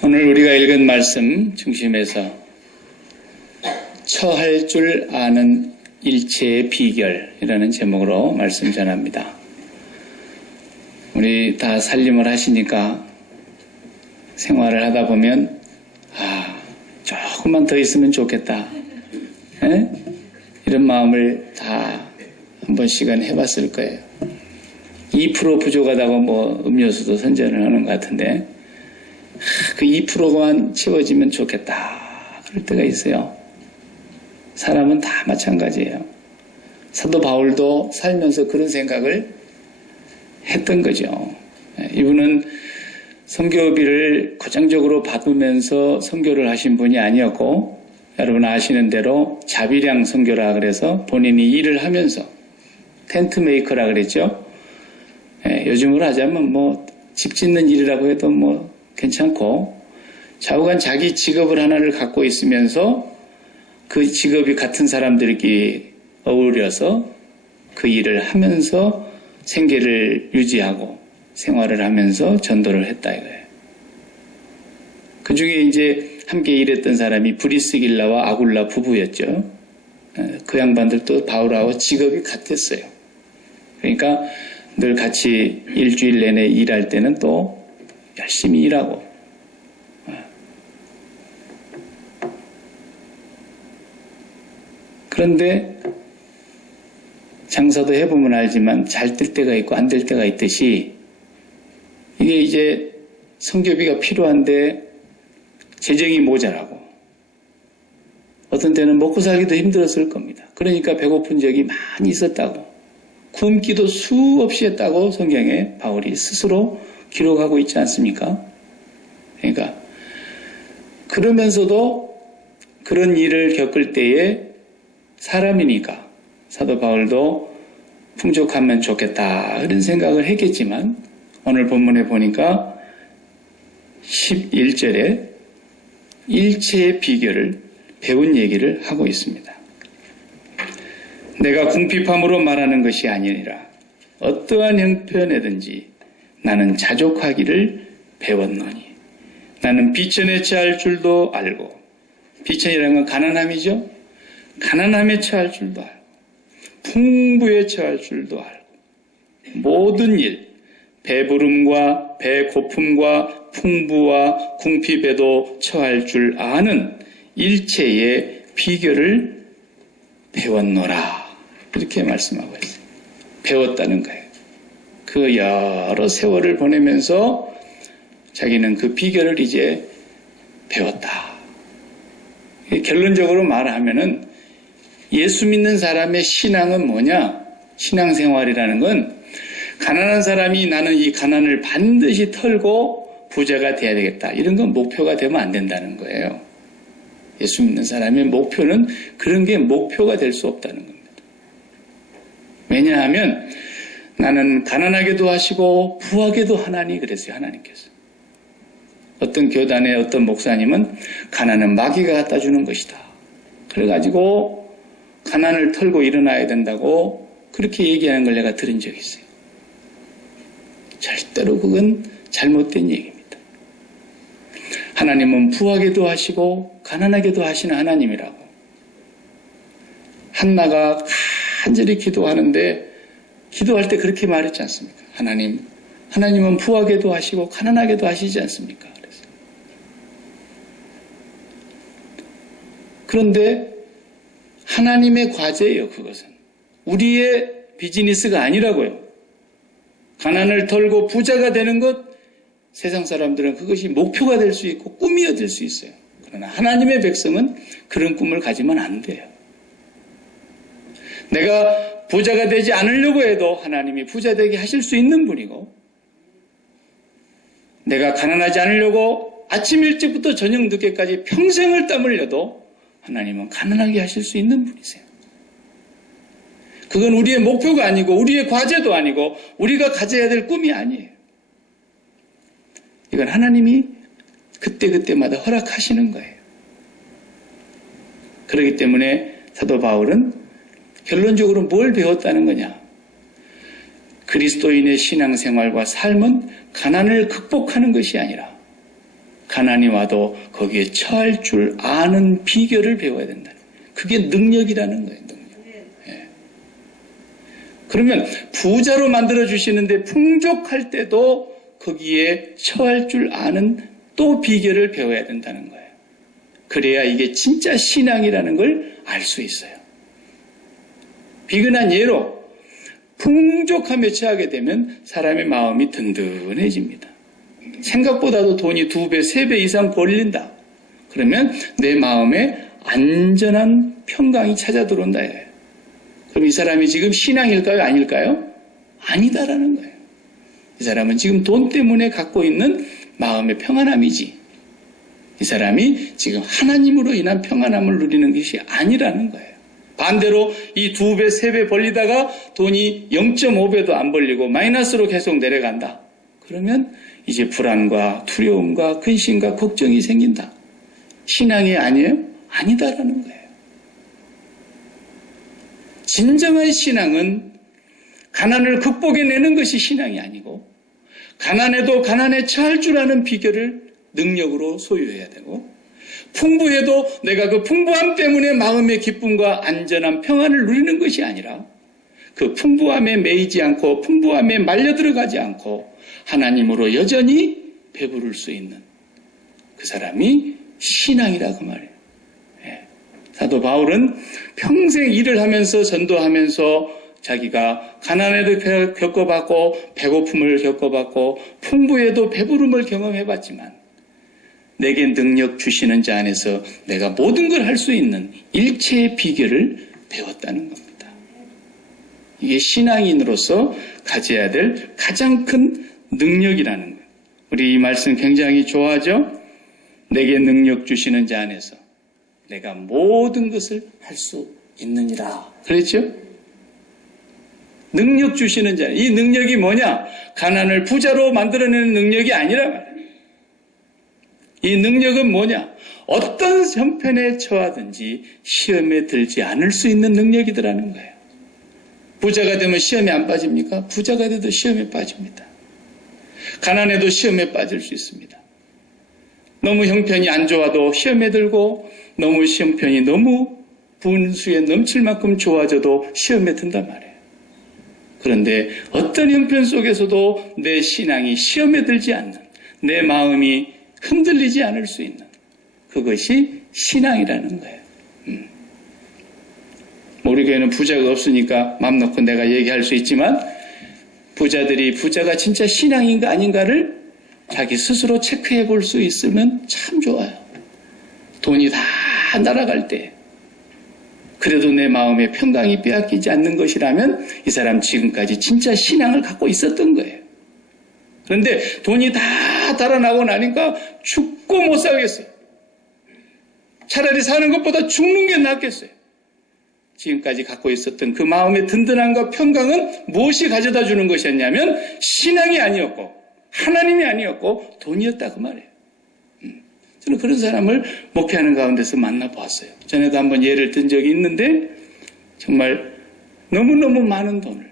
오늘 우리가 읽은 말씀 중심에서 처할 줄 아는 일체의 비결이라는 제목으로 말씀 전합니다. 우리 다 살림을 하시니까 생활을 하다 보면 조금만 더 있으면 좋겠다. 에? 이런 마음을 다 한 번씩은 해봤을 거예요. 2% 부족하다고 음료수도 선전을 하는 것 같은데 그 2%만 채워지면 좋겠다. 그럴 때가 있어요. 사람은 다 마찬가지예요. 사도 바울도 살면서 그런 생각을 했던 거죠. 이분은 선교비를 고정적으로 받으면서 선교를 하신 분이 아니었고, 여러분 아시는 대로 자비량 선교라 그래서 본인이 일을 하면서 텐트 메이커라 그랬죠. 요즘으로 하자면 집 짓는 일이라고 해도 괜찮고, 좌우간 자기 직업을 하나를 갖고 있으면서 그 직업이 같은 사람들끼리 어울려서 그 일을 하면서 생계를 유지하고 생활을 하면서 전도를 했다 이거예요. 그 중에 이제 함께 일했던 사람이 브리스길라와 아굴라 부부였죠. 그 양반들도 바울하고 직업이 같았어요. 그러니까 늘 같이 일주일 내내 일할 때는 또 열심히 일하고, 그런데 장사도 해보면 알지만 잘 될 때가 있고 안 될 때가 있듯이 이게 이제 선교비가 필요한데 재정이 모자라고 어떤 때는 먹고 살기도 힘들었을 겁니다. 그러니까 배고픈 적이 많이 있었다고, 굶기도 수없이 했다고 성경에 바울이 스스로 기록하고 있지 않습니까? 그러니까 그러면서도 그런 일을 겪을 때에 사람이니까 사도 바울도 풍족하면 좋겠다 그런 생각을 했겠지만 오늘 본문에 보니까 11절에 일체의 비결을 배운 얘기를 하고 있습니다. 내가 궁핍함으로 말하는 것이 아니니라. 어떠한 형편에든지 나는 자족하기를 배웠노니. 나는 비천에 처할 줄도 알고. 비천이라는 건 가난함이죠. 가난함에 처할 줄도 알고, 풍부에 처할 줄도 알고, 모든 일, 배부름과 배고픔과 풍부와 궁핍에도 처할 줄 아는 일체의 비결을 배웠노라. 이렇게 말씀하고 있어요. 배웠다는 거예요. 그 여러 세월을 보내면서 자기는 그 비결을 이제 배웠다. 결론적으로 말하면은 예수 믿는 사람의 신앙은 뭐냐? 신앙생활이라는 건 가난한 사람이 나는 이 가난을 반드시 털고 부자가 돼야 되겠다. 이런 건 목표가 되면 안 된다는 거예요. 예수 믿는 사람의 목표는 그런 게 목표가 될 수 없다는 겁니다. 왜냐하면 나는 가난하게도 하시고 부하게도 하나니 그랬어요. 하나님께서. 어떤 교단의 어떤 목사님은 가난은 마귀가 갖다 주는 것이다. 그래가지고 가난을 털고 일어나야 된다고 그렇게 얘기하는 걸 내가 들은 적이 있어요. 절대로 그건 잘못된 얘기입니다. 하나님은 부하게도 하시고 가난하게도 하시는 하나님이라고. 한나가 간절히 기도하는데 기도할 때 그렇게 말했지 않습니까? 하나님은 부하게도 하시고 가난하게도 하시지 않습니까? 그런데 하나님의 과제예요, 그것은. 우리의 비즈니스가 아니라고요. 가난을 털고 부자가 되는 것, 세상 사람들은 그것이 목표가 될 수 있고 꿈이어 될 수 있어요. 그러나 하나님의 백성은 그런 꿈을 가지면 안 돼요. 내가 부자가 되지 않으려고 해도 하나님이 부자 되게 하실 수 있는 분이고, 내가 가난하지 않으려고 아침 일찍부터 저녁 늦게까지 평생을 땀 흘려도 하나님은 가난하게 하실 수 있는 분이세요. 그건 우리의 목표가 아니고 우리의 과제도 아니고 우리가 가져야 될 꿈이 아니에요. 이건 하나님이 그때그때마다 허락하시는 거예요. 그렇기 때문에 사도 바울은 결론적으로 뭘 배웠다는 거냐? 그리스도인의 신앙생활과 삶은 가난을 극복하는 것이 아니라 가난이 와도 거기에 처할 줄 아는 비결을 배워야 된다. 그게 능력이라는 거예요. 능력. 예. 그러면 부자로 만들어주시는데 풍족할 때도 거기에 처할 줄 아는 또 비결을 배워야 된다는 거예요. 그래야 이게 진짜 신앙이라는 걸 알 수 있어요. 비근한 예로 풍족함에 처하게 되면 사람의 마음이 든든해집니다. 생각보다도 돈이 2배, 3배 이상 벌린다. 그러면 내 마음에 안전한 평강이 찾아 들어온다. 그럼 이 사람이 지금 신앙일까요? 아닐까요? 아니다라는 거예요. 이 사람은 지금 돈 때문에 갖고 있는 마음의 평안함이지. 이 사람이 지금 하나님으로 인한 평안함을 누리는 것이 아니라는 거예요. 반대로 이 2배, 3배 벌리다가 돈이 0.5배도 안 벌리고 마이너스로 계속 내려간다. 그러면 이제 불안과 두려움과 근심과 걱정이 생긴다. 신앙이 아니에요? 아니다라는 거예요. 진정한 신앙은 가난을 극복해내는 것이 신앙이 아니고 가난해도 가난에 처할 줄 아는 비결을 능력으로 소유해야 되고 풍부해도 내가 그 풍부함 때문에 마음의 기쁨과 안전한 평안을 누리는 것이 아니라 그 풍부함에 매이지 않고 풍부함에 말려 들어가지 않고 하나님으로 여전히 배부를 수 있는 그 사람이 신앙이라고 말해요. 예. 사도 바울은 평생 일을 하면서 전도하면서 자기가 가난에도 겪어봤고 배고픔을 겪어봤고 풍부에도 배부름을 경험해봤지만 내게 능력 주시는 자 안에서 내가 모든 걸 할 수 있는 일체의 비결을 배웠다는 겁니다. 이게 신앙인으로서 가져야 될 가장 큰 능력이라는 거예요. 우리 이 말씀 굉장히 좋아하죠? 내게 능력 주시는 자 안에서 내가 모든 것을 할 수 있느니라. 그랬죠? 능력 주시는 자. 이 능력이 뭐냐? 가난을 부자로 만들어내는 능력이 아니라 말이에요. 이 능력은 뭐냐? 어떤 형편에 처하든지 시험에 들지 않을 수 있는 능력이더라는 거예요. 부자가 되면 시험에 안 빠집니까? 부자가 돼도 시험에 빠집니다. 가난해도 시험에 빠질 수 있습니다. 너무 형편이 안 좋아도 시험에 들고 너무 형편이 너무 분수에 넘칠 만큼 좋아져도 시험에 든단 말이에요. 그런데 어떤 형편 속에서도 내 신앙이 시험에 들지 않는 내 마음이 흔들리지 않을 수 있는 그것이 신앙이라는 거예요. 우리 교회는 부자가 없으니까 맘 놓고 내가 얘기할 수 있지만 부자들이 부자가 진짜 신앙인가 아닌가를 자기 스스로 체크해 볼 수 있으면 참 좋아요. 돈이 다 날아갈 때 그래도 내 마음에 평강이 빼앗기지 않는 것이라면 이 사람 지금까지 진짜 신앙을 갖고 있었던 거예요. 그런데 돈이 다 달아나고 나니까 죽고 못 살겠어요. 차라리 사는 것보다 죽는 게 낫겠어요. 지금까지 갖고 있었던 그 마음의 든든함과 평강은 무엇이 가져다 주는 것이었냐면 신앙이 아니었고 하나님이 아니었고 돈이었다 그 말이에요. 저는 그런 사람을 목회하는 가운데서 만나보았어요. 전에도 한번 예를 든 적이 있는데 정말 너무너무 많은 돈을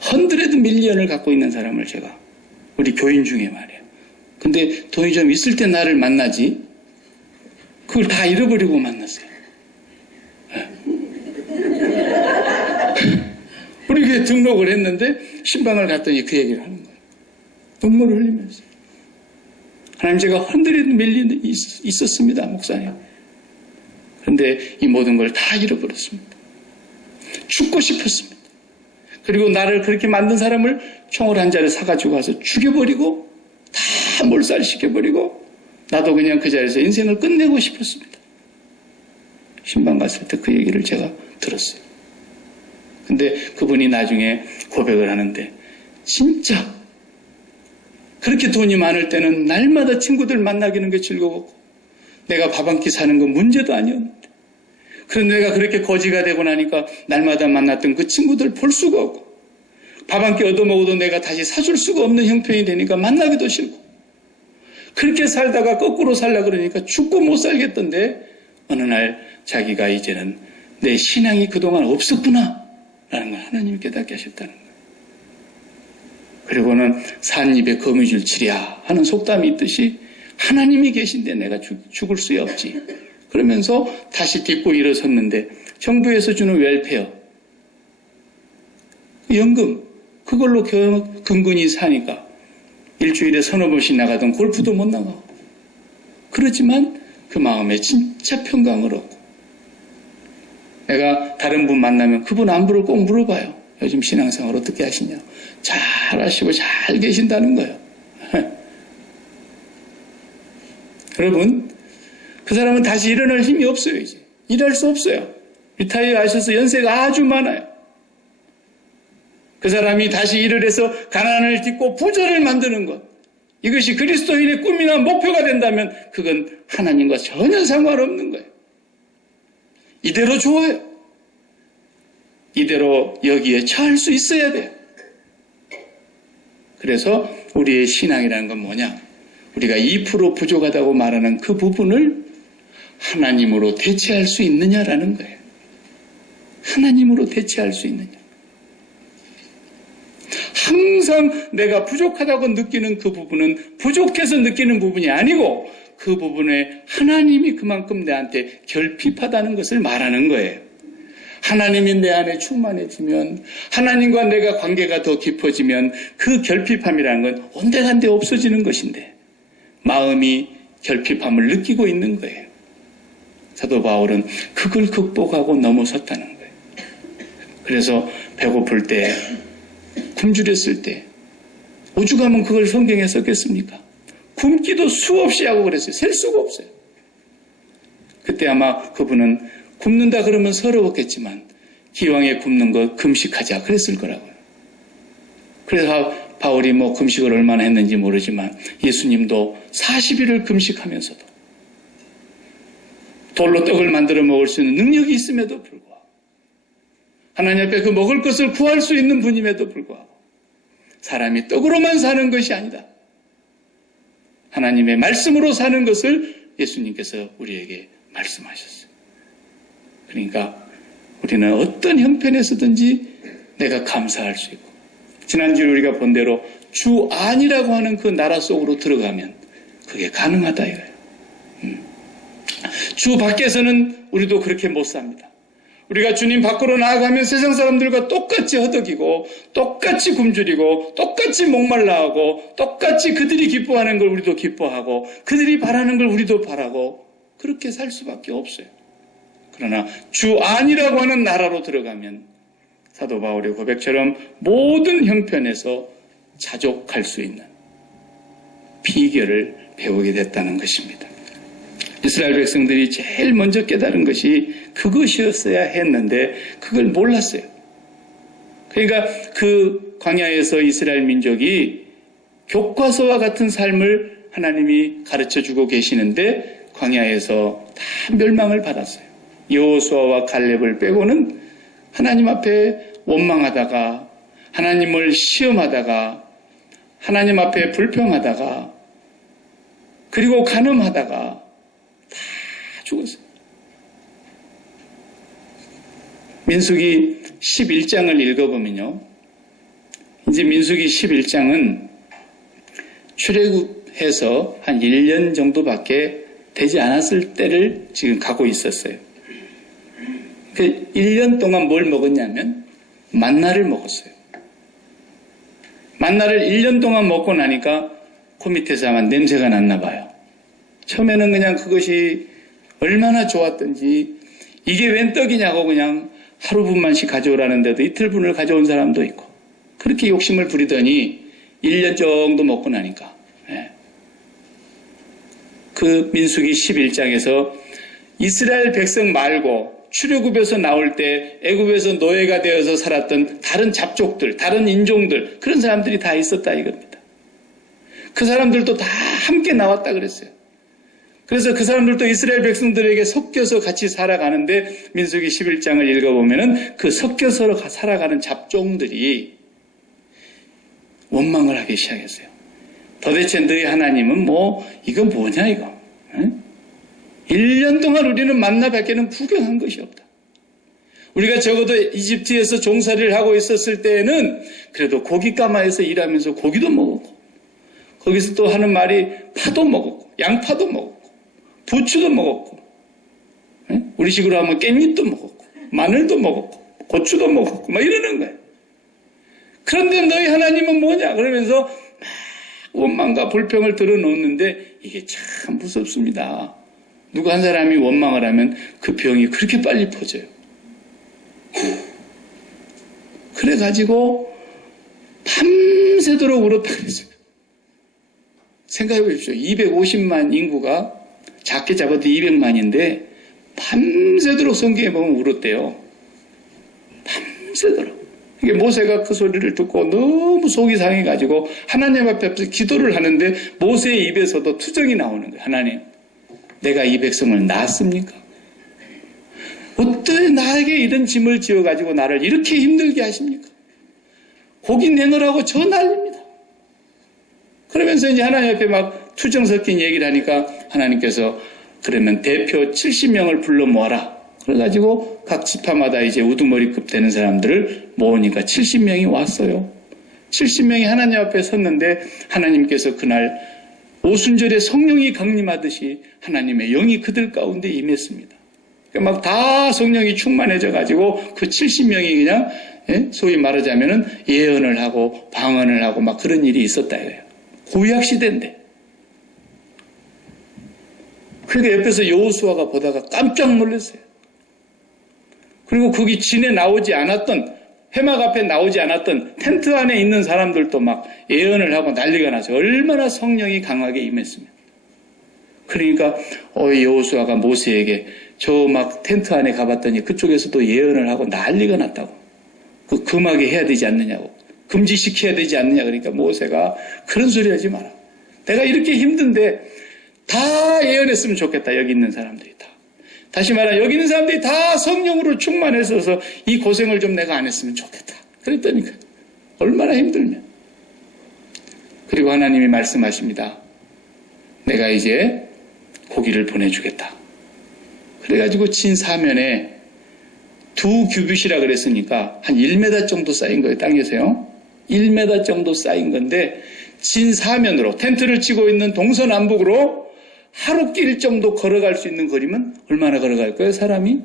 100 밀리언을 갖고 있는 사람을 제가 우리 교인 중에 말이에요. 근데 돈이 좀 있을 때 나를 만나지 그걸 다 잃어버리고 만났어요. 우리 교회 등록을 했는데 신방을 갔더니 그 얘기를 하는 거예요. 눈물을 흘리면서 하나님 제가 100 밀리언이 있었습니다 목사님. 그런데 이 모든 걸 다 잃어버렸습니다. 죽고 싶었습니다. 그리고 나를 그렇게 만든 사람을 총을 한 자를 사가지고 가서 죽여버리고 다 몰살시켜버리고 나도 그냥 그 자리에서 인생을 끝내고 싶었습니다. 신방 갔을 때 그 얘기를 제가 들었어요. 근데 그분이 나중에 고백을 하는데 진짜 그렇게 돈이 많을 때는 날마다 친구들 만나기는 게 즐거웠고 내가 밥 한 끼 사는 건 문제도 아니었는데 그런데 내가 그렇게 거지가 되고 나니까 날마다 만났던 그 친구들 볼 수가 없고 밥 한 끼 얻어먹어도 내가 다시 사줄 수가 없는 형편이 되니까 만나기도 싫고 그렇게 살다가 거꾸로 살라 그러니까 죽고 못 살겠던데 어느 날 자기가 이제는 내 신앙이 그동안 없었구나 라는 걸 하나님이 깨닫게 하셨다는 거예요. 그리고는 산입에 거미줄 치랴 하는 속담이 있듯이 하나님이 계신데 내가 죽을 수 없지. 그러면서 다시 딛고 일어섰는데 정부에서 주는 웰페어, 연금, 그걸로 근근히 사니까 일주일에 서너 번씩 나가던 골프도 못 나가고. 그렇지만 그 마음에 진짜 평강을 얻고. 내가 다른 분 만나면 그분 안부를 꼭 물어봐요. 요즘 신앙생활 어떻게 하시냐. 잘 하시고 잘 계신다는 거예요. 여러분, 그 사람은 다시 일어날 힘이 없어요. 이제 일할 수 없어요. 리타이어 하셔서 연세가 아주 많아요. 그 사람이 다시 일을 해서 가난을 딛고 부자를 만드는 것, 이것이 그리스도인의 꿈이나 목표가 된다면 그건 하나님과 전혀 상관없는 거예요. 이대로 좋아요. 이대로 여기에 처할 수 있어야 돼요. 그래서 우리의 신앙이라는 건 뭐냐? 우리가 2% 부족하다고 말하는 그 부분을 하나님으로 대체할 수 있느냐라는 거예요. 하나님으로 대체할 수 있느냐. 항상 내가 부족하다고 느끼는 그 부분은 부족해서 느끼는 부분이 아니고 그 부분에 하나님이 그만큼 내한테 결핍하다는 것을 말하는 거예요. 하나님이 내 안에 충만해지면, 하나님과 내가 관계가 더 깊어지면 그 결핍함이라는 건 온데간데 없어지는 것인데 마음이 결핍함을 느끼고 있는 거예요. 사도 바울은 그걸 극복하고 넘어섰다는 거예요. 그래서 배고플 때, 굶주렸을 때, 오죽하면 그걸 성경에 썼겠습니까? 굶기도 수없이 하고 그랬어요. 셀 수가 없어요. 그때 아마 그분은 굶는다 그러면 서러웠겠지만 기왕에 굶는 거 금식하자 그랬을 거라고요. 그래서 바울이 금식을 얼마나 했는지 모르지만 예수님도 40일을 금식하면서도 돌로 떡을 만들어 먹을 수 있는 능력이 있음에도 불구하고, 하나님 앞에 그 먹을 것을 구할 수 있는 분임에도 불구하고, 사람이 떡으로만 사는 것이 아니다, 하나님의 말씀으로 사는 것을 예수님께서 우리에게 말씀하셨어요. 그러니까 우리는 어떤 형편에서든지 내가 감사할 수 있고, 지난주에 우리가 본 대로 주 안이라고 하는 그 나라 속으로 들어가면 그게 가능하다 이거예요. 주 밖에서는 우리도 그렇게 못 삽니다. 우리가 주님 밖으로 나아가면 세상 사람들과 똑같이 허덕이고, 똑같이 굶주리고, 똑같이 목말라하고, 똑같이 그들이 기뻐하는 걸 우리도 기뻐하고, 그들이 바라는 걸 우리도 바라고, 그렇게 살 수밖에 없어요. 그러나 주 안이라고 하는 나라로 들어가면 사도 바울의 고백처럼 모든 형편에서 자족할 수 있는 비결을 배우게 됐다는 것입니다. 이스라엘 백성들이 제일 먼저 깨달은 것이 그것이었어야 했는데 그걸 몰랐어요. 그러니까 그 광야에서 이스라엘 민족이 교과서와 같은 삶을 하나님이 가르쳐주고 계시는데 광야에서 다 멸망을 받았어요. 여호수아와 갈렙을 빼고는 하나님 앞에 원망하다가, 하나님을 시험하다가, 하나님 앞에 불평하다가, 그리고 간음하다가 다 죽었어요. 민수기 11장을 읽어보면요, 이제 민수기 11장은 출애굽해서 한 1년 정도밖에 되지 않았을 때를 지금 가고 있었어요. 그 1년 동안 뭘 먹었냐면 만나를 먹었어요. 만나를 1년 동안 먹고 나니까 그 밑에서 아마 냄새가 났나 봐요. 처음에는 그냥 그것이 얼마나 좋았던지, 이게 웬 떡이냐고 그냥 하루분만씩 가져오라는데도 이틀분을 가져온 사람도 있고, 그렇게 욕심을 부리더니 1년 정도 먹고 나니까, 그 민수기 11장에서 이스라엘 백성 말고 출애굽에서 나올 때 애굽에서 노예가 되어서 살았던 다른 잡족들, 다른 인종들, 그런 사람들이 다 있었다 이겁니다. 그 사람들도 다 함께 나왔다 그랬어요. 그래서 그 사람들도 이스라엘 백성들에게 섞여서 같이 살아가는데, 민수기 11장을 읽어보면은 그 섞여서 살아가는 잡종들이 원망을 하기 시작했어요. 도대체 너희 하나님은 이건 뭐냐 이거. 응? 1년 동안 우리는 만나 밖에는 구경한 것이 없다. 우리가 적어도 이집트에서 종살이를 하고 있었을 때에는 그래도 고기 까마에서 일하면서 고기도 먹었고, 거기서 또 하는 말이 파도 먹었고, 양파도 먹었고, 부추도 먹었고, 우리 식으로 하면 깻잎도 먹었고, 마늘도 먹었고, 고추도 먹었고, 막 이러는 거예요. 그런데 너희 하나님은 뭐냐? 그러면서 막 원망과 불평을 드러놓는데 이게 참 무섭습니다. 누구 한 사람이 원망을 하면 그 병이 그렇게 빨리 퍼져요. 그래가지고 밤새도록 울었다 그랬어요. 생각해 보십시오. 250만 인구가 작게 잡아도 200만인데 밤새도록 성경에 보면 울었대요. 밤새도록. 이게 모세가 그 소리를 듣고 너무 속이 상해가지고 하나님 앞에서 기도를 하는데 모세의 입에서도 투정이 나오는 거예요. 하나님, 내가 이 백성을 낳았습니까? 어떻게 나에게 이런 짐을 지어가지고 나를 이렇게 힘들게 하십니까? 고기 내놓으라고 저 난립니다. 그러면서 이제 하나님 앞에 막 투정 섞인 얘기를 하니까 하나님께서 그러면 대표 70명을 불러 모아라. 그래가지고 각 지파마다 이제 우두머리급 되는 사람들을 모으니까 70명이 왔어요. 70명이 하나님 앞에 섰는데 하나님께서 그날 오순절에 성령이 강림하듯이 하나님의 영이 그들 가운데 임했습니다. 막 다 성령이 충만해져가지고 그 70명이 그냥 소위 말하자면은 예언을 하고 방언을 하고 막 그런 일이 있었다 이거예요. 구약 시대인데. 그러니까 옆에서 여호수아가 보다가 깜짝 놀랐어요. 그리고 거기 진에 나오지 않았던, 회막 앞에 나오지 않았던 텐트 안에 있는 사람들도 막 예언을 하고 난리가 나서 얼마나 성령이 강하게 임했으면. 그러니까 여호수아가 모세에게 저 막 텐트 안에 가봤더니 그쪽에서도 예언을 하고 난리가 났다고. 그 금하게 해야 되지 않느냐고. 금지시켜야 되지 않느냐. 그러니까 모세가 그런 소리 하지 마라. 내가 이렇게 힘든데 다 예언했으면 좋겠다. 여기 있는 사람들이 다. 다시 말하면 여기 있는 사람들이 다 성령으로 충만했어서 이 고생을 좀 내가 안 했으면 좋겠다. 그랬더니까 얼마나 힘들면. 그리고 하나님이 말씀하십니다. 내가 이제 고기를 보내주겠다. 그래가지고 진 사면에 2규빗이라 그랬으니까 한 1m 정도 쌓인 거예요. 땅에서요. 1m 정도 쌓인 건데 진 사면으로 텐트를 치고 있는 동서남북으로 하루길 정도 걸어갈 수 있는 거리면 얼마나 걸어갈 거예요, 사람이?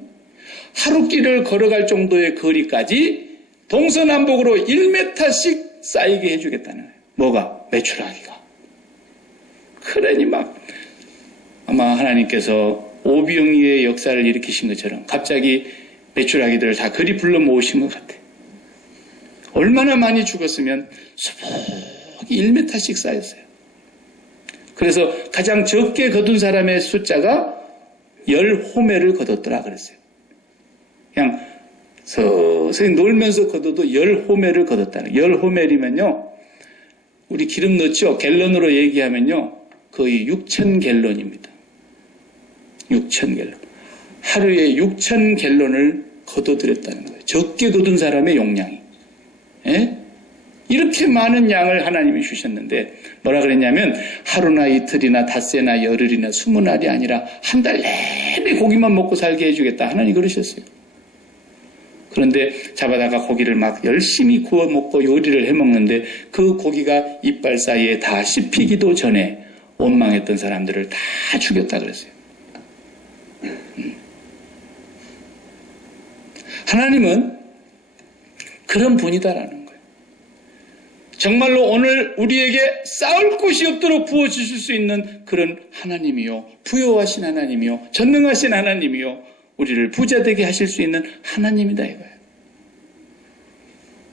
하루길을 걸어갈 정도의 거리까지 동서남북으로 1m씩 쌓이게 해주겠다는 거예요. 뭐가? 메추라기가. 그러니 막 아마 하나님께서 오병이의 역사를 일으키신 것처럼 갑자기 메추라기들을 다 그리 불러 모으신 것 같아요. 얼마나 많이 죽었으면 수북이 1m씩 쌓였어요. 그래서 가장 적게 거둔 사람의 숫자가 10호매를 거뒀더라 그랬어요. 그냥 서서히 놀면서 거둬도 10호매를 거뒀다는 거예요. 10호매이면요. 우리 기름 넣죠. 갤런으로 얘기하면요. 거의 6,000갤런입니다. 6,000갤런. 하루에 6,000갤런을 거둬들였다는 거예요. 적게 거둔 사람의 용량이. 예? 이렇게 많은 양을 하나님이 주셨는데 뭐라 그랬냐면 하루나 이틀이나 닷새나 열흘이나 20날이 아니라 한 달 내내 고기만 먹고 살게 해주겠다. 하나님 그러셨어요. 그런데 잡아다가 고기를 막 열심히 구워 먹고 요리를 해 먹는데 그 고기가 이빨 사이에 다 씹히기도 전에 원망했던 사람들을 다 죽였다 그랬어요. 하나님은 그런 분이다라는 거예요. 정말로 오늘 우리에게 싸울 곳이 없도록 부어주실 수 있는 그런 하나님이요. 부여하신 하나님이요. 전능하신 하나님이요. 우리를 부자되게 하실 수 있는 하나님이다 이거예요.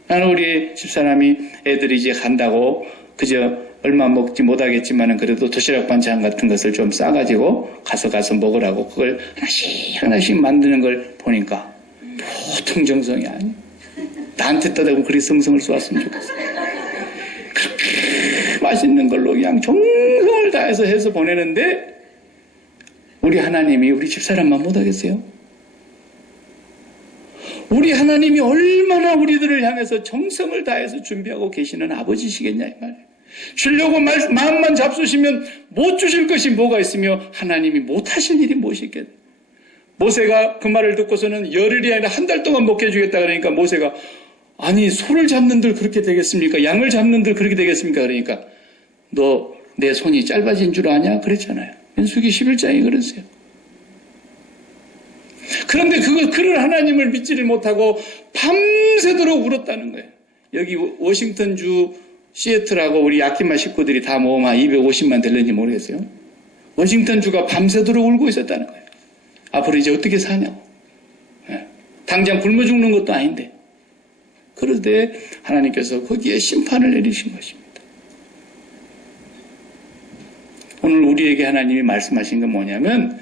나는 우리 집사람이 애들이 이제 간다고 그저 얼마 먹지 못하겠지만은 그래도 도시락 반찬 같은 것을 좀 싸가지고 가서 먹으라고 그걸 하나씩 만드는 걸 보니까 보통 정성이 아니에요. 나한테 따다고 그리 성성을 쏘았으면 좋겠어. 그렇게 맛있는 걸로 그냥 정성을 다해서 해서 보내는데 우리 하나님이 우리 집사람만 못하겠어요? 우리 하나님이 얼마나 우리들을 향해서 정성을 다해서 준비하고 계시는 아버지시겠냐 이 말이에요. 주려고 마음만 잡수시면 못 주실 것이 뭐가 있으며 하나님이 못하실 일이 무엇이 있겠냐. 모세가 그 말을 듣고서는 열흘이 아니라 한 달 동안 먹게 해주겠다 그러니까 모세가 아니 소를 잡는들 그렇게 되겠습니까? 양을 잡는들 그렇게 되겠습니까? 그러니까 너 내 손이 짧아진 줄 아냐? 그랬잖아요. 민수기 11장에 그랬어요. 그런데 그런 하나님을 믿지를 못하고 밤새도록 울었다는 거예요. 여기 워싱턴주 시애틀하고 우리 야키마 식구들이 다 모으면 250만 될는지 모르겠어요. 워싱턴주가 밤새도록 울고 있었다는 거예요. 앞으로 이제 어떻게 사냐고. 당장 굶어 죽는 것도 아닌데. 그런데 하나님께서 거기에 심판을 내리신 것입니다. 오늘 우리에게 하나님이 말씀하신 건 뭐냐면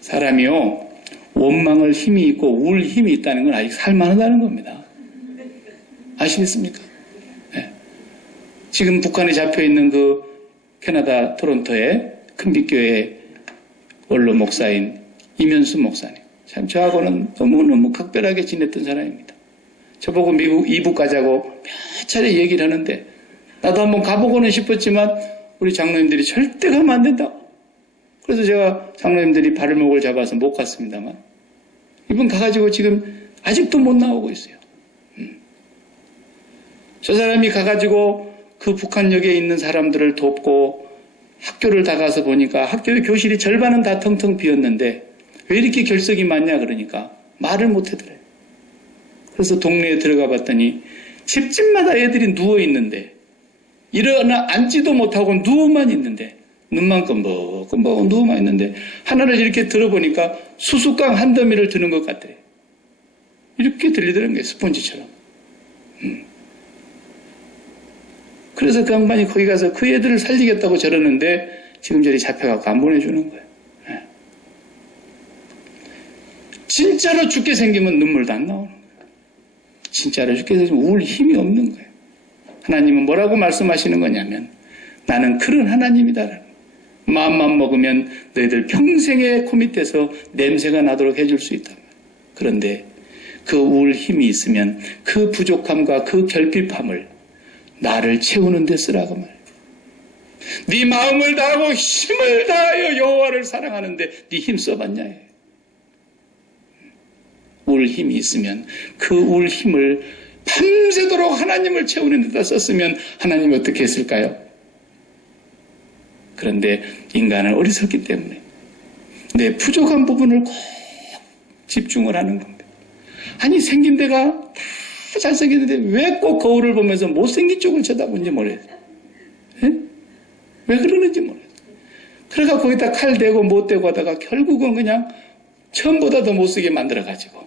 사람이요 원망할 힘이 있고 울 힘이 있다는 건 아직 살만하다는 겁니다. 아시겠습니까? 네. 지금 북한에 잡혀있는 그 캐나다 토론토의 큰빛교회 원로 목사인 이면수 목사님. 참 저하고는 너무너무 각별하게 지냈던 사람입니다. 저보고 미국 이북 가자고 몇 차례 얘기를 하는데 나도 한번 가보고는 싶었지만 우리 장로님들이 절대 가면 안 된다고. 그래서 제가 장로님들이 발목을 잡아서 못 갔습니다만 이분 가가지고 지금 아직도 못 나오고 있어요. 저 사람이 가가지고 그 북한역에 있는 사람들을 돕고 학교를 다 가서 보니까 학교의 교실이 절반은 다 텅텅 비었는데 왜 이렇게 결석이 많냐 그러니까 말을 못 하더래요. 그래서 동네에 들어가 봤더니 집집마다 애들이 누워 있는데 일어나 앉지도 못하고 누워만 있는데 눈만 끔벅끔벅 누워만 있는데 하나를 이렇게 들어보니까 수수깡 한 더미를 드는 것 같더래요. 이렇게 들리더라는 거예요. 스폰지처럼. 그래서 그 양반이 거기 가서 그 애들을 살리겠다고 저러는데 지금 저리 잡혀갖고 안 보내주는 거예요. 진짜로 죽게 생기면 눈물도 안 나오는 거예요. 진짜로 죽게 생기면 울 힘이 없는 거예요. 하나님은 뭐라고 말씀하시는 거냐면 나는 그런 하나님이다라는 거예요. 마음만 먹으면 너희들 평생의 코 밑에서 냄새가 나도록 해줄 수 있다. 그런데 그 울 힘이 있으면 그 부족함과 그 결핍함을 나를 채우는 데 쓰라고 말해요. 네 마음을 다하고 힘을 다하여 여호와를 사랑하는데 네 힘 써봤냐? 울 힘이 있으면 그 울 힘을 밤새도록 하나님을 채우는 데다 썼으면 하나님이 어떻게 했을까요? 그런데 인간은 어리석기 때문에 내 부족한 부분을 꼭 집중을 하는 겁니다. 아니 생긴 데가 다 잘생겼는데 왜 꼭 거울을 보면서 못생긴 쪽을 쳐다보는지 모르겠어요. 왜 그러는지 모르겠어요. 그러니까 거기다 칼 대고 못 대고 하다가 결국은 그냥 처음보다 더 못쓰게 만들어가지고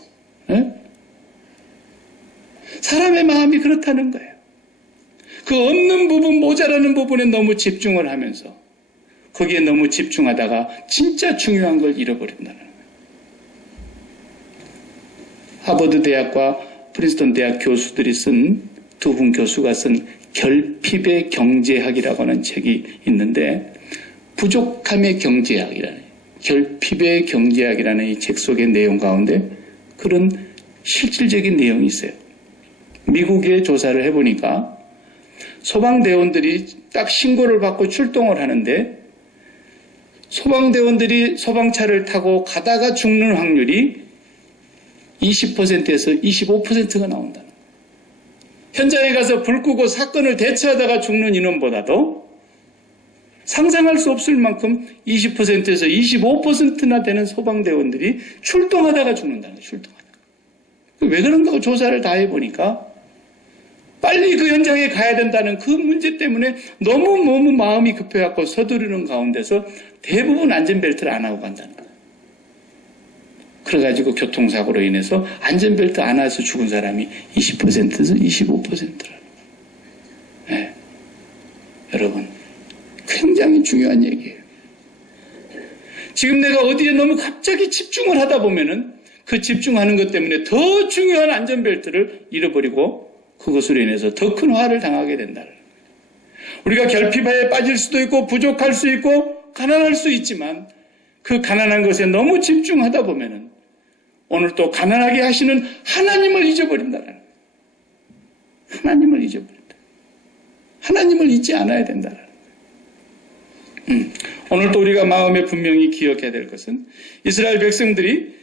사람의 마음이 그렇다는 거예요. 그 없는 부분, 모자라는 부분에 너무 집중을 하면서 거기에 너무 집중하다가 진짜 중요한 걸 잃어버린다는 거예요. 하버드 대학과 프린스턴 대학 교수들이 두 분 교수가 쓴 결핍의 경제학이라고 하는 책이 있는데 부족함의 경제학이라는 결핍의 경제학이라는 이 책 속의 내용 가운데 그런 실질적인 내용이 있어요. 미국의 조사를 해보니까 소방대원들이 딱 신고를 받고 출동을 하는데 소방대원들이 소방차를 타고 가다가 죽는 확률이 20%에서 25%가 나온다는 거예요. 현장에 가서 불 끄고 사건을 대처하다가 죽는 인원보다도 상상할 수 없을 만큼 20%에서 25%나 되는 소방대원들이 출동하다가 죽는다는 거예요. 출동하다가. 왜 그런가 조사를 다 해보니까 빨리 그 현장에 가야 된다는 그 문제 때문에 너무 마음이 급해갖고 서두르는 가운데서 대부분 안전벨트를 안 하고 간다는 거예요. 그래가지고 교통사고로 인해서 안전벨트 안 해서 죽은 사람이 20%에서 25%라는 거예요. 여러분 굉장히 중요한 얘기예요. 지금 내가 어디에 너무 갑자기 집중을 하다 보면은 그 집중하는 것 때문에 더 중요한 안전벨트를 잃어버리고 그것으로 인해서 더 큰 화를 당하게 된다는 거예요. 우리가 결핍에 빠질 수도 있고 부족할 수 있고 가난할 수 있지만 그 가난한 것에 너무 집중하다 보면은 오늘 또 가난하게 하시는 하나님을 잊어버린다는 거예요. 하나님을 잊어버린다. 하나님을 잊지 않아야 된다는 거예요. 오늘 또 우리가 마음에 분명히 기억해야 될 것은 이스라엘 백성들이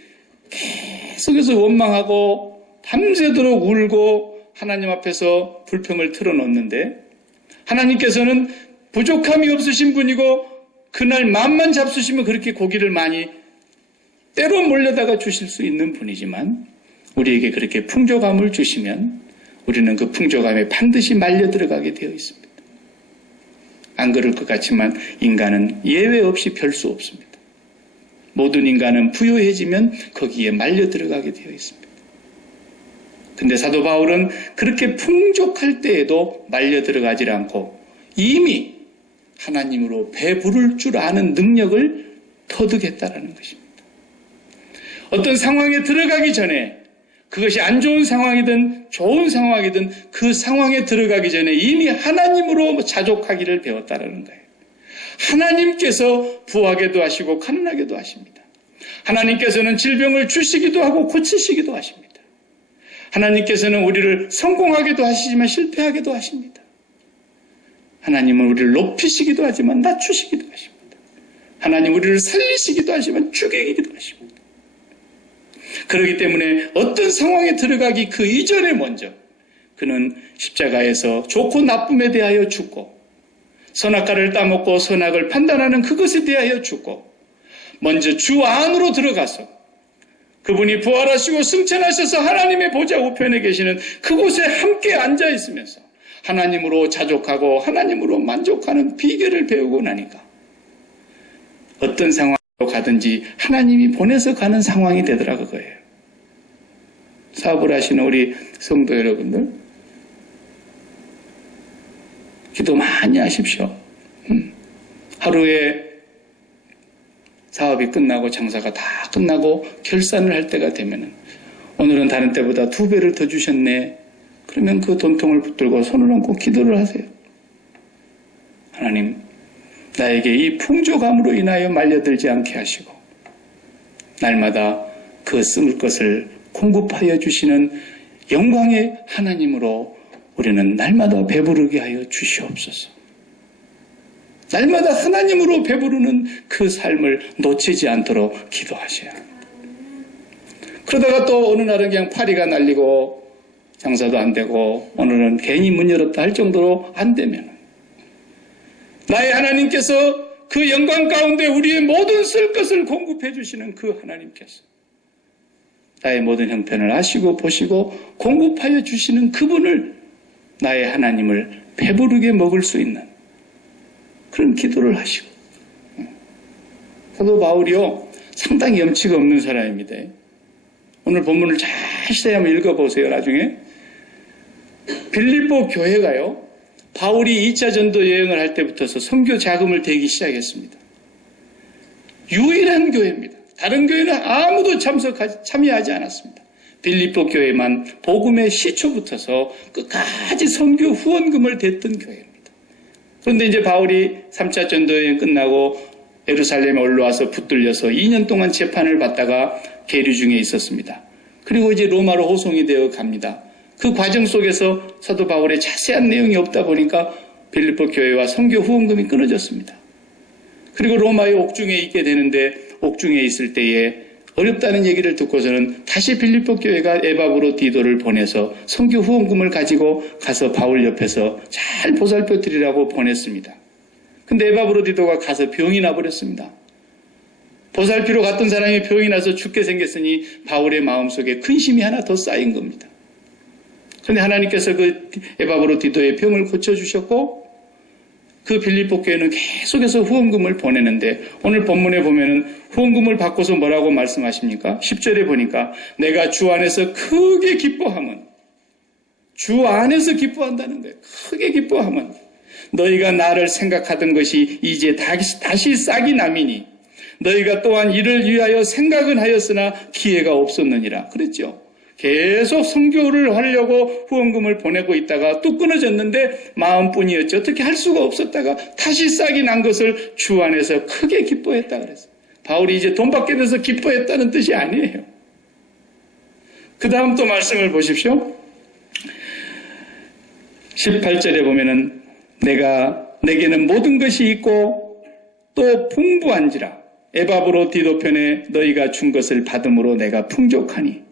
계속해서 원망하고 밤새도록 울고 하나님 앞에서 불평을 틀어놓는데 하나님께서는 부족함이 없으신 분이고 그날 마음만 잡수시면 그렇게 고기를 많이 때로 몰려다가 주실 수 있는 분이지만 우리에게 그렇게 풍족함을 주시면 우리는 그 풍족함에 반드시 말려 들어가게 되어 있습니다. 안 그럴 것 같지만 인간은 예외 없이 별 수 없습니다. 모든 인간은 부유해지면 거기에 말려 들어가게 되어 있습니다. 근데 사도 바울은 그렇게 풍족할 때에도 말려 들어가지 않고 이미 하나님으로 배부를 줄 아는 능력을 터득했다라는 것입니다. 어떤 상황에 들어가기 전에 그것이 안 좋은 상황이든 좋은 상황이든 그 상황에 들어가기 전에 이미 하나님으로 자족하기를 배웠다라는 거예요. 하나님께서 부하게도 하시고 가난하게도 하십니다. 하나님께서는 질병을 주시기도 하고 고치시기도 하십니다. 하나님께서는 우리를 성공하게도 하시지만 실패하게도 하십니다. 하나님은 우리를 높이시기도 하지만 낮추시기도 하십니다. 하나님 우리를 살리시기도 하지만 죽이기도 하십니다. 그렇기 때문에 어떤 상황에 들어가기 그 이전에 먼저 그는 십자가에서 좋고 나쁨에 대하여 죽고 선악과를 따먹고 선악을 판단하는 그것에 대하여 죽고 먼저 주 안으로 들어가서 그분이 부활하시고 승천하셔서 하나님의 보좌 우편에 계시는 그곳에 함께 앉아 있으면서 하나님으로 자족하고 하나님으로 만족하는 비결을 배우고 나니까 어떤 상황으로 가든지 하나님이 보내서 가는 상황이 되더라고 그거예요. 사업을 하시는 우리 성도 여러분들 기도 많이 하십시오. 하루에 사업이 끝나고 장사가 다 끝나고 결산을 할 때가 되면은 오늘은 다른 때보다 2배를 더 주셨네. 그러면 그 돈통을 붙들고 손을 얹고 기도를 하세요. 하나님, 나에게 이 풍족함으로 인하여 말려들지 않게 하시고 날마다 그 쓸 것을 공급하여 주시는 영광의 하나님으로 우리는 날마다 배부르게 하여 주시옵소서. 날마다 하나님으로 배부르는 그 삶을 놓치지 않도록 기도하셔야 합니다. 그러다가 또 어느 날은 그냥 파리가 날리고 장사도 안 되고 오늘은 괜히 문 열었다 할 정도로 안 되면 나의 하나님께서 그 영광 가운데 우리의 모든 쓸 것을 공급해 주시는 그 하나님께서 나의 모든 형편을 아시고 보시고 공급하여 주시는 그분을 나의 하나님을 배부르게 먹을 수 있는 그런 기도를 하시고 사도 바울이요 상당히 염치가 없는 사람입니다. 오늘 본문을 자세히 한번 읽어보세요. 나중에 빌립보 교회가요 바울이 2차 전도 여행을 할 때부터서 선교 자금을 대기 시작했습니다. 유일한 교회입니다. 다른 교회는 아무도 참여하지 않았습니다. 빌립보 교회만 복음의 시초부터서 끝까지 선교 후원금을 댔던 교회입니다. 그런데 이제 바울이 3차 전도 여행 끝나고 예루살렘에 올라와서 붙들려서 2년 동안 재판을 받다가 계류 중에 있었습니다. 그리고 이제 로마로 호송이 되어 갑니다. 그 과정 속에서 사도 바울의 자세한 내용이 없다 보니까 빌립보 교회와 선교 후원금이 끊어졌습니다. 그리고 로마의 옥중에 있게 되는데 옥중에 있을 때에 어렵다는 얘기를 듣고서는 다시 빌립보 교회가 에바브로 디도를 보내서 선교 후원금을 가지고 가서 바울 옆에서 잘 보살펴 드리라고 보냈습니다. 근데 에바브로 디도가 가서 병이 나버렸습니다. 보살피러 갔던 사람이 병이 나서 죽게 생겼으니 바울의 마음속에 근심이 하나 더 쌓인 겁니다. 그런데 하나님께서 그 에바브로 디도의 병을 고쳐주셨고 그 빌립보 교회는 계속해서 후원금을 보내는데 오늘 본문에 보면은 후원금을 받고서 뭐라고 말씀하십니까? 10절에 보니까 내가 주 안에서 크게 기뻐함은 주 안에서 기뻐한다는 거예요. 크게 기뻐함은 너희가 나를 생각하던 것이 이제 다시 싹이 남이니 너희가 또한 이를 위하여 생각은 하였으나 기회가 없었느니라. 그랬죠. 계속 선교를 하려고 후원금을 보내고 있다가 또 끊어졌는데 마음뿐이었죠. 어떻게 할 수가 없었다가 다시 싹이 난 것을 주 안에서 크게 기뻐했다 그랬어요. 바울이 이제 돈 받게 돼서 기뻐했다는 뜻이 아니에요. 그 다음 또 말씀을 보십시오. 18절에 보면은 내게는 모든 것이 있고 또 풍부한지라 에바브로 디도편에 너희가 준 것을 받음으로 내가 풍족하니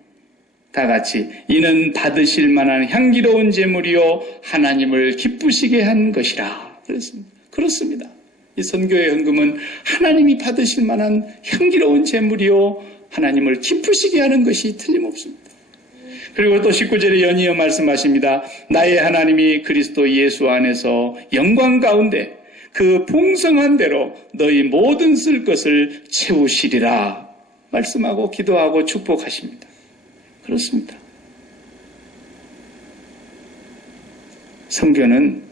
다 같이 이는 받으실 만한 향기로운 제물이요 하나님을 기쁘시게 한 것이라 그랬습니다. 그렇습니다. 이 선교의 헌금은 하나님이 받으실 만한 향기로운 제물이요 하나님을 기쁘시게 하는 것이 틀림없습니다. 그리고 또 19절에 연이어 말씀하십니다. 나의 하나님이 그리스도 예수 안에서 영광 가운데 그 풍성한 대로 너희 모든 쓸 것을 채우시리라 말씀하고 기도하고 축복하십니다. 그렇습니다. 선교는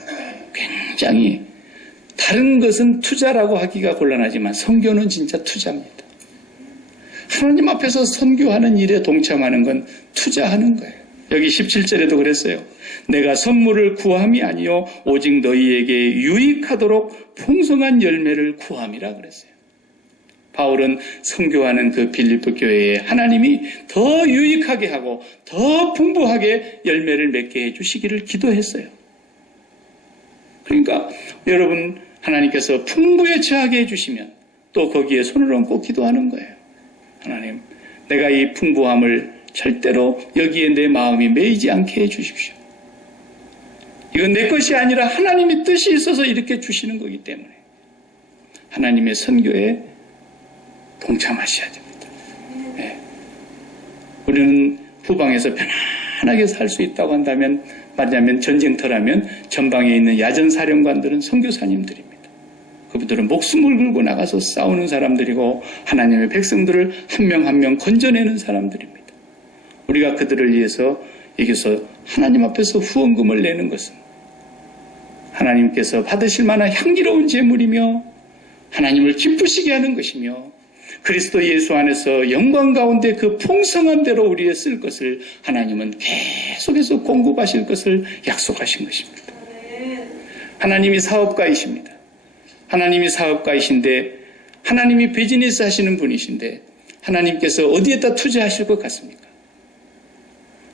굉장히 다른 것은 투자라고 하기가 곤란하지만 선교는 진짜 투자입니다. 하나님 앞에서 선교하는 일에 동참하는 건 투자하는 거예요. 여기 17절에도 그랬어요. 내가 선물을 구함이 아니요 오직 너희에게 유익하도록 풍성한 열매를 구함이라 그랬어요. 바울은 선교하는 그 빌립보 교회에 하나님이 더 유익하게 하고 더 풍부하게 열매를 맺게 해주시기를 기도했어요. 그러니까 여러분 하나님께서 풍부에 처하게 해주시면 또 거기에 손을 얹고 기도하는 거예요. 하나님, 내가 이 풍부함을 절대로 여기에 내 마음이 매이지 않게 해주십시오. 이건 내 것이 아니라 하나님의 뜻이 있어서 이렇게 주시는 거기 때문에 하나님의 선교에 동참하셔야 됩니다. 네. 우리는 후방에서 편안하게 살 수 있다고 한다면 말하자면 전쟁터라면 전방에 있는 야전사령관들은 선교사님들입니다. 그분들은 목숨을 걸고 나가서 싸우는 사람들이고 하나님의 백성들을 한 명 한 명 건져내는 사람들입니다. 우리가 그들을 위해서 여기서 하나님 앞에서 후원금을 내는 것은 하나님께서 받으실 만한 향기로운 제물이며 하나님을 기쁘시게 하는 것이며 그리스도 예수 안에서 영광 가운데 그 풍성한 대로 우리의 쓸 것을 하나님은 계속해서 공급하실 것을 약속하신 것입니다. 하나님이 사업가이십니다. 하나님이 사업가이신데 하나님이 비즈니스 하시는 분이신데 하나님께서 어디에다 투자하실 것 같습니까?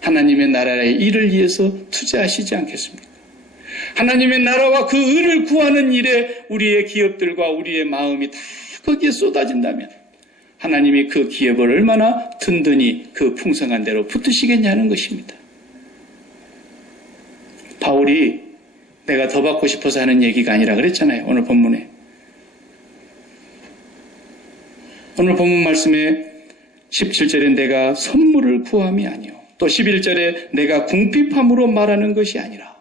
하나님의 나라의 일을 위해서 투자하시지 않겠습니까? 하나님의 나라와 그 의를 구하는 일에 우리의 기업들과 우리의 마음이 다 거기에 쏟아진다면 하나님이 그 기업을 얼마나 든든히 그 풍성한 대로 붙으시겠냐는 것입니다. 바울이 내가 더 받고 싶어서 하는 얘기가 아니라 그랬잖아요. 오늘 본문에. 오늘 본문 말씀에 17절에 내가 선물을 구함이 아니요. 또 11절에 내가 궁핍함으로 말하는 것이 아니라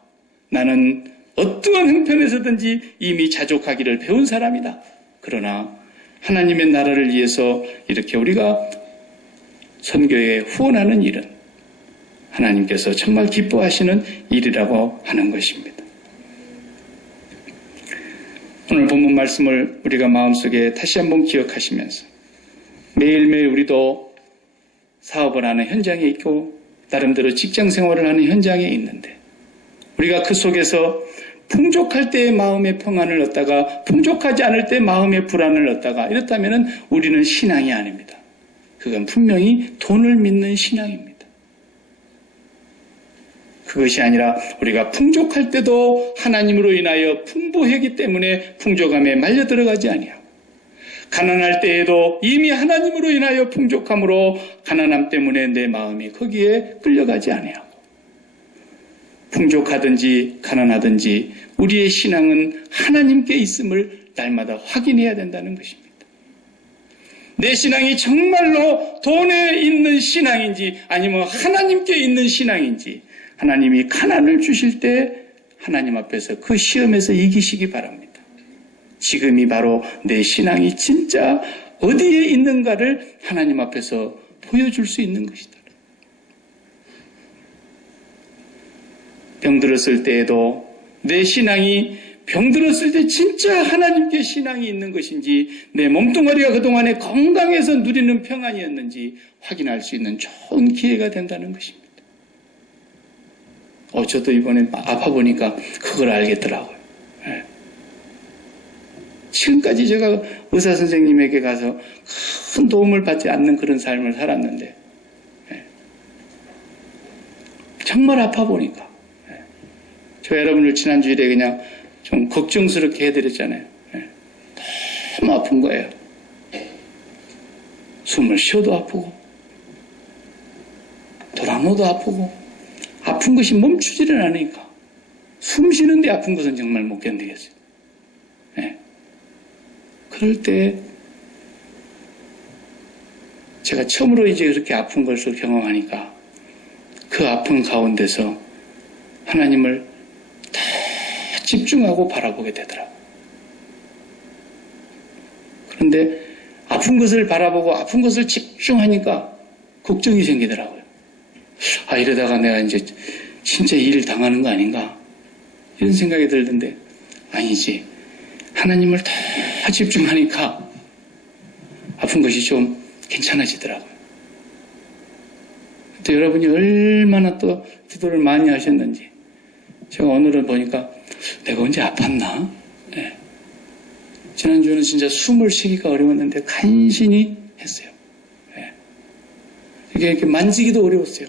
나는 어떠한 형편에서든지 이미 자족하기를 배운 사람이다. 그러나 하나님의 나라를 위해서 이렇게 우리가 선교에 후원하는 일은 하나님께서 정말 기뻐하시는 일이라고 하는 것입니다. 오늘 본문 말씀을 우리가 마음속에 다시 한번 기억하시면서 매일매일 우리도 사업을 하는 현장에 있고 나름대로 직장 생활을 하는 현장에 있는데 우리가 그 속에서 풍족할 때의 마음의 평안을 얻다가 풍족하지 않을 때 마음의 불안을 얻다가 이렇다면 우리는 신앙이 아닙니다. 그건 분명히 돈을 믿는 신앙입니다. 그것이 아니라 우리가 풍족할 때도 하나님으로 인하여 풍부하기 때문에 풍족함에 말려 들어가지 아니하고 가난할 때에도 이미 하나님으로 인하여 풍족함으로 가난함 때문에 내 마음이 거기에 끌려가지 아니하고 풍족하든지 가난하든지 우리의 신앙은 하나님께 있음을 날마다 확인해야 된다는 것입니다. 내 신앙이 정말로 돈에 있는 신앙인지 아니면 하나님께 있는 신앙인지 하나님이 가난을 주실 때 하나님 앞에서 그 시험에서 이기시기 바랍니다. 지금이 바로 내 신앙이 진짜 어디에 있는가를 하나님 앞에서 보여줄 수 있는 것이다. 병들었을 때에도 내 신앙이 병들었을 때 진짜 하나님께 신앙이 있는 것인지 내 몸뚱아리가 그동안에 건강해서 누리는 평안이었는지 확인할 수 있는 좋은 기회가 된다는 것입니다. 저도 이번에 아파 보니까 그걸 알겠더라고요. 네. 지금까지 제가 의사 선생님에게 가서 큰 도움을 받지 않는 그런 삶을 살았는데 네. 정말 아파 보니까 네. 저 여러분을 지난주일에 그냥 좀 걱정스럽게 해드렸잖아요. 네. 너무 아픈 거예요. 숨을 쉬어도 아프고 돌아놓아도 아프고 아픈 것이 멈추지를 않으니까 숨 쉬는데 아픈 것은 정말 못 견디겠어요. 네. 그럴 때 제가 처음으로 이제 그렇게 아픈 것을 경험하니까 그 아픈 가운데서 하나님을 다 집중하고 바라보게 되더라고요. 그런데 아픈 것을 바라보고 아픈 것을 집중하니까 걱정이 생기더라고요. 아, 이러다가 내가 이제 진짜 일 당하는 거 아닌가? 이런 생각이 들던데 아니지. 하나님을 다 집중하니까 아픈 것이 좀 괜찮아지더라고요. 또 여러분이 얼마나 또 기도를 많이 하셨는지 제가 오늘은 보니까 내가 언제 아팠나? 네. 지난주에는 진짜 숨을 쉬기가 어려웠는데 간신히 했어요. 네. 이렇게 만지기도 어려웠어요.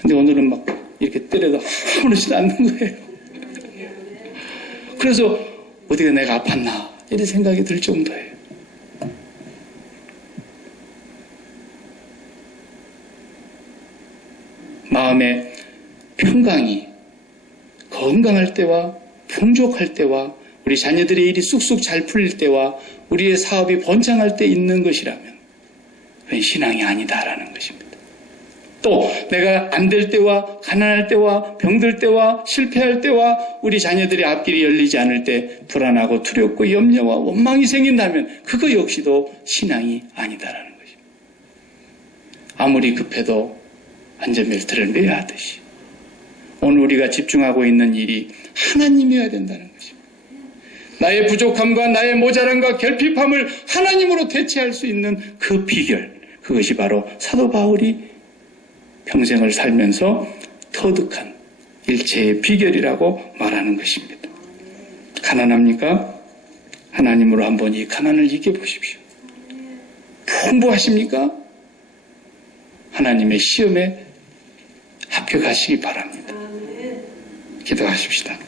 근데 오늘은 막 이렇게 때려도 아무렇지도 않는 거예요. 그래서 어디가 내가 아팠나 이런 생각이 들 정도예요. 마음의 평강이 건강할 때와 풍족할 때와 우리 자녀들의 일이 쑥쑥 잘 풀릴 때와 우리의 사업이 번창할 때 있는 것이라면 그건 신앙이 아니다라는 것입니다. 또 내가 안 될 때와 가난할 때와 병들 때와 실패할 때와 우리 자녀들의 앞길이 열리지 않을 때 불안하고 두렵고 염려와 원망이 생긴다면 그거 역시도 신앙이 아니다라는 것입니다. 아무리 급해도 안전벨트를 매야 하듯이 오늘 우리가 집중하고 있는 일이 하나님이어야 된다는 것입니다. 나의 부족함과 나의 모자람과 결핍함을 하나님으로 대체할 수 있는 그 비결, 그것이 바로 사도 바울이 평생을 살면서 터득한 일체의 비결이라고 말하는 것입니다. 가난합니까? 하나님으로 한번 이 가난을 이겨보십시오. 풍부하십니까? 하나님의 시험에 합격하시기 바랍니다. 기도하십시다.